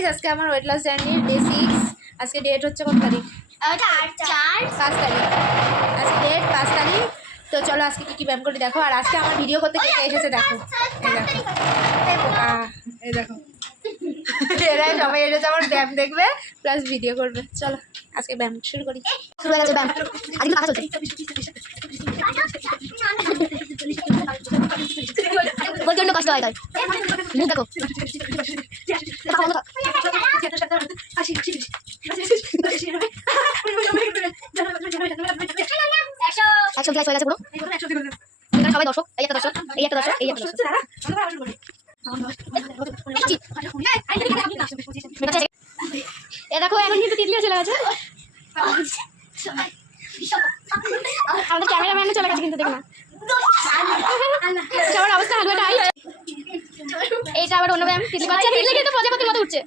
Guys আজকে আমার weight loss জার্নির ডে 6। আজকে ডেট হচ্ছে কত তারিখ? 5 তারিখ। আজকে ডেট 5 তারিখ। তো চলো আজকে কী কী ব্যায়াম করি দেখো। আর আজকে আমার ভিডিও করতে কে এসেছে দেখো, এই দেখো এরাই সবাই এসেছে আমার ব্যায়াম দেখবে প্লাস ভিডিও করবে। চলো আজকে ব্যায়াম শুরু করি। শুরু হয়ে গেছে ব্যায়াম। আজকে কাজ চলছে বলতে অন্য কষ্ট হয় তাই মুখ দেখো। একশো গ্লাস হয়ে গেছে পুরো। এখানে সবাই দর্শক, এই একটা দর্শক, এই একটা দর্শক, এই একটা দর্শক। এ দেখো এখন কিন্তু তিতলিও চলে গেছে। আমাদের ক্যামেরাম্যানও চলে গেছে কিন্তু দেখো না। সবার অবস্থা হালুয়াটা হাইট। এইটা আবার অন্য ব্যায়াম। তিতলি বাচ্চা, তিতলি কিন্তু প্রজাপতির মতো উঠছে।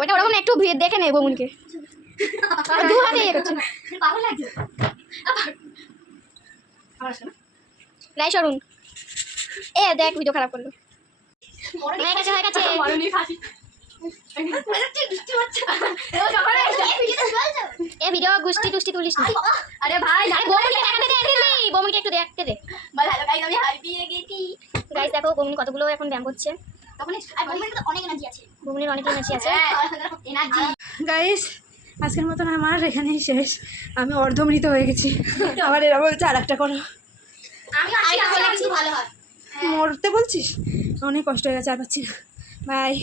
ওইটা ওরকম একটু দেখে নেই বমুনকে। দু হাতে ইয়ে করছে নাই সরুন। এ দেখ ভিডিও খারাপ করলো। হয়ে গেছে হয়ে গেছে। এ ভিডিও গুষ্টি টুষ্টি তুলিস না। আরে ভাই বমুনকে দেখাতে দে, দিল্লি বমুনকে একটু দেখতে দে। বল হ্যালো গাইস, আমি হারিয়ে গেছি। গাইস দেখো বমুন কতগুলো এখন ব্যায়াম করছে। বমুনের অনেক এনার্জি আছে, বমুনের অনেক এনার্জি আছে। এনার্জি গাইস আজকের মতন আমার এখানেই শেষ। আমি অর্ধমৃত হয়ে গেছি। আমার এরা বলছে আর একটা করো। আমি ভালো হয় মরতে বলছিস? অনেক কষ্ট হয়ে গেছে, আর পাচ্ছি না। বাই।